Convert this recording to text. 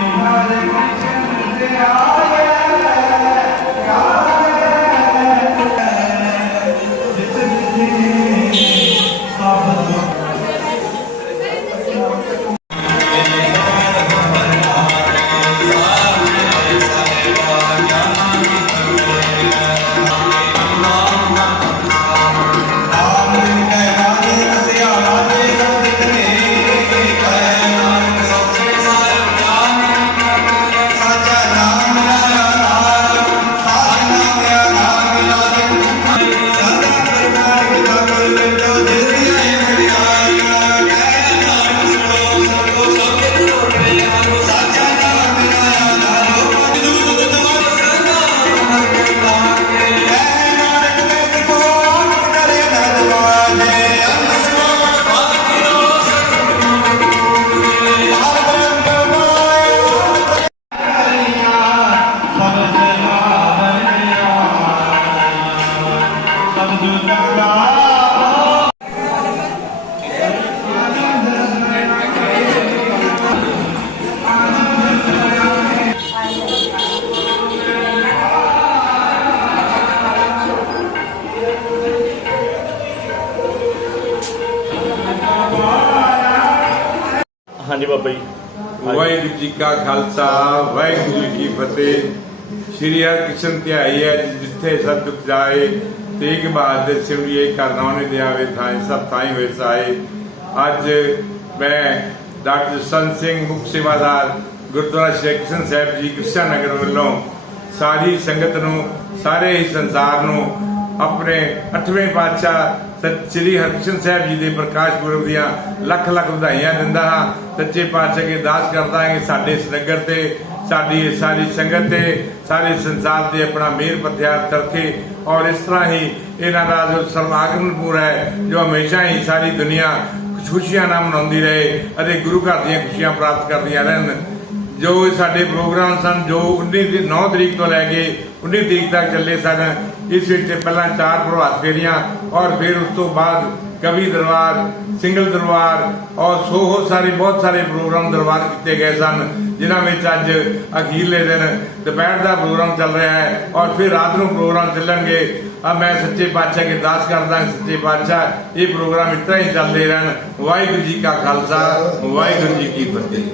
Hallelujah. ਹਾਂਜੀ ਬਾਬਾ ਜੀ। ਵਾਹਿਗੁਰੂ ਜੀ ਕਾ ਖਾਲਸਾ, ਵਾਹਿਗੁਰੂ ਜੀ ਕੀ ਫਤਿਹ। ਸ਼੍ਰੀ ਹਰਿ ਕ੍ਰਿਸ਼ਨ ਧਿਆਈ ਹੈ ਜਿੱਥੇ ਸਤਿ ਜਾਏ ਤੇਗ ਬਹਾਦਰ ਸਿਵੜੀਏ ਕਰਨਾਉਨੇ ਦਿਆਵੇ ਥਾਂ, ਸਭ ਥਾਈ ਹੋਏ ਅੱਜ ਮੈਂ ਡਾਕਟਰ ਸੰਤ ਸਿੰਘ ਮੁਖ ਸੇਵਾਦਾਰ ਗੁਰਦੁਆਰਾ ਸ਼੍ਰੀ ਕ੍ਰਿਸ਼ਨ ਸਾਹਿਬ ਜੀ ਕ੍ਰਿਸ਼ਨ ਨਗਰ ਵੱਲੋਂ ਸਾਰੀ ਸੰਗਤ ਨੂੰ, ਸਾਰੇ ਹੀ ਸੰਸਾਰ ਨੂੰ ਆਪਣੇ 8ਵੇਂ ਪਾਤਸ਼ਾਹ ਸ੍ਰੀ ਹਰਕ੍ਰਿਸ਼ਨ ਸਾਹਿਬ ਜੀ ਦੇ ਪ੍ਰਕਾਸ਼ ਪੁਰਬ ਦੀਆਂ ਲੱਖ ਲੱਖ ਵਧਾਈਆਂ ਦਿੰਦਾ ਹਾਂ। ਸੱਚੇ ਪਾਤਸ਼ਾਹ ਕੇ ਅਰਦਾਸ ਕਰਦਾ ਹਾਂ ਕਿ ਸਾਡੇ ਇਸ ਨਗਰ ਤੇ ਸਾਡੀ ਇਹ ਸਾਰੀ ਸੰਗਤ ਤੇ, ਸਾਰੇ ਸੰਸਾਰ ਤੇ ਆਪਣਾ ਮਿਹਰ ਪ੍ਰਤਿਆਰ ਕਰਕੇ ਔਰ ਇਸ ਤਰ੍ਹਾਂ ਹੀ ਇਹਨਾਂ ਦਾ ਜੋ ਸਰਮਾਗਮ ਪੂਰਾ ਹੈ, ਜੋ ਹਮੇਸ਼ਾ ਹੀ ਸਾਰੀ ਦੁਨੀਆ ਖੁਸ਼ੀਆਂ ਨਾਲ ਮਨਾਉਂਦੀ ਰਹੇ ਅਤੇ ਗੁਰੂ ਘਰ ਦੀਆਂ ਖੁਸ਼ੀਆਂ ਪ੍ਰਾਪਤ ਕਰਦੀਆਂ ਰਹਿਣ। ਜੋ ਸਾਡੇ ਪ੍ਰੋਗਰਾਮ ਸਨ, ਜੋ 19 ਦੀ 9 ਤਰੀਕ ਤੋਂ ਲੈ ਕੇ 19 ਤਰੀਕ ਤੱਕ ਚੱਲੇ ਸਨ, ਇਸ ਵਿੱਚ ਪਹਿਲਾਂ ਚਾਰ ਪ੍ਰਭਾਤ ਫੇਰੀਆਂ ਔਰ ਫਿਰ ਉਸ ਤੋਂ ਬਾਅਦ ਕਵੀ ਦਰਬਾਰ, ਸਿੰਗਲ ਦਰਬਾਰ ਔਰ ਸੋ ਹੋਰ ਸਾਰੇ ਬਹੁਤ ਸਾਰੇ ਪ੍ਰੋਗਰਾਮ ਦਰਬਾਰ ਕੀਤੇ ਗਏ ਸਨ, ਜਿਨ੍ਹਾਂ ਵਿੱਚ ਅੱਜ ਅਖੀਰਲੇ ਦਿਨ ਦੁਪਹਿਰ ਦਾ ਪ੍ਰੋਗਰਾਮ ਚੱਲ ਰਿਹਾ ਹੈ ਔਰ ਫਿਰ ਰਾਤ ਨੂੰ ਪ੍ਰੋਗਰਾਮ ਚੱਲਣਗੇ। ਆ ਮੈਂ ਸੱਚੇ ਪਾਤਸ਼ਾਹ ਕੀ ਅਰਦਾਸ ਕਰਦਾ ਸੱਚੇ ਪਾਤਸ਼ਾਹ, ਇਹ ਪ੍ਰੋਗਰਾਮ ਇਸ ਤਰ੍ਹਾਂ ਹੀ ਚੱਲਦੇ ਰਹਿਣ। ਵਾਹਿਗੁਰੂ ਜੀ ਕਾ ਖਾਲਸਾ, ਵਾਹਿਗੁਰੂ ਜੀ ਕੀ ਫਤਿਹ।